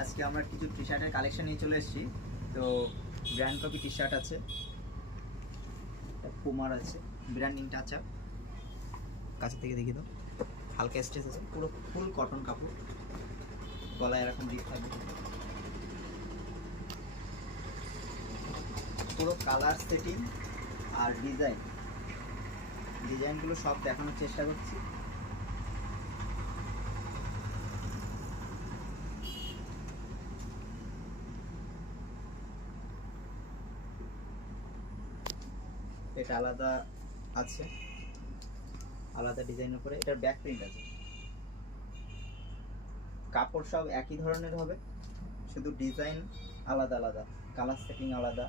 আজকে আমরা কিছু টি শার্টের কালেকশন নিয়ে চলে এসেছি। তো ব্র্যান্ড কপি টি শার্ট আছে, পুমার আছে, ব্র্যান্ডিং টাচ আপ, কাছে থেকে দেখি তো, হালকা স্ট্রেচ আছে, পুরো ফুল কটন কাপড়, গলায় এরকম ডিপ থাকবে, পুরো কালার সেটিং আর ডিজাইনগুলো সব দেখানোর চেষ্টা করছি। এটা আলাদা আছে, আলাদা ডিজাইনের উপরে এটার ব্যাক প্রিন্ট আছে। কাপড় সব একই ধরনের হবে, শুধু ডিজাইন আলাদা আলাদা, কালার সেটিং আলাদা।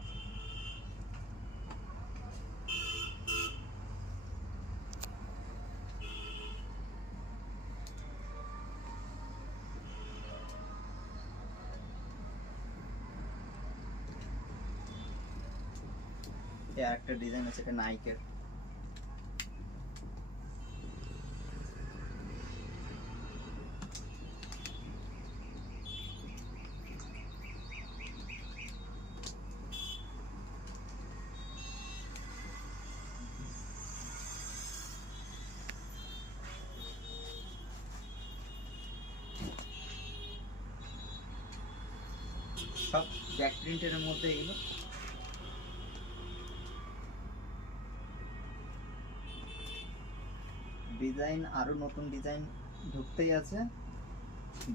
আর একটা ডিজাইন আছে, এটা নাইকের। সব ব্যাক প্রিন্টের মধ্যে এগুলো। ডিজাইন আরো নতুন ডিজাইন ঢুকতেই আছে,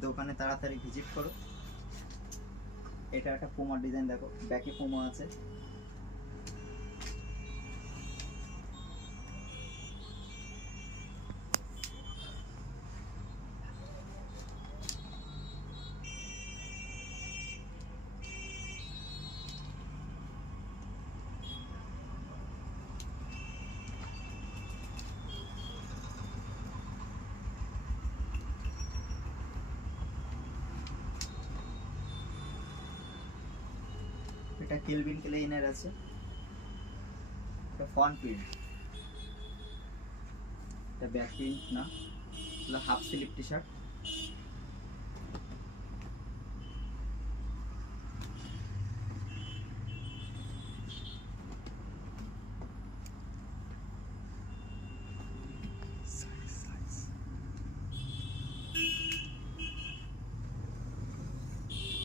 দোকানে তাড়াতাড়ি ভিজিট করো। এটা একটা পুমার ডিজাইন, দেখো ব্যাকে পুমা আছে। এটা কেলভিন ক্লেইনের আছে, এটা ফ্রন্ট প্রিন্ট, এটা ব্যাক প্রিন্ট না, এটা হাফ স্লিভ টি শার্ট।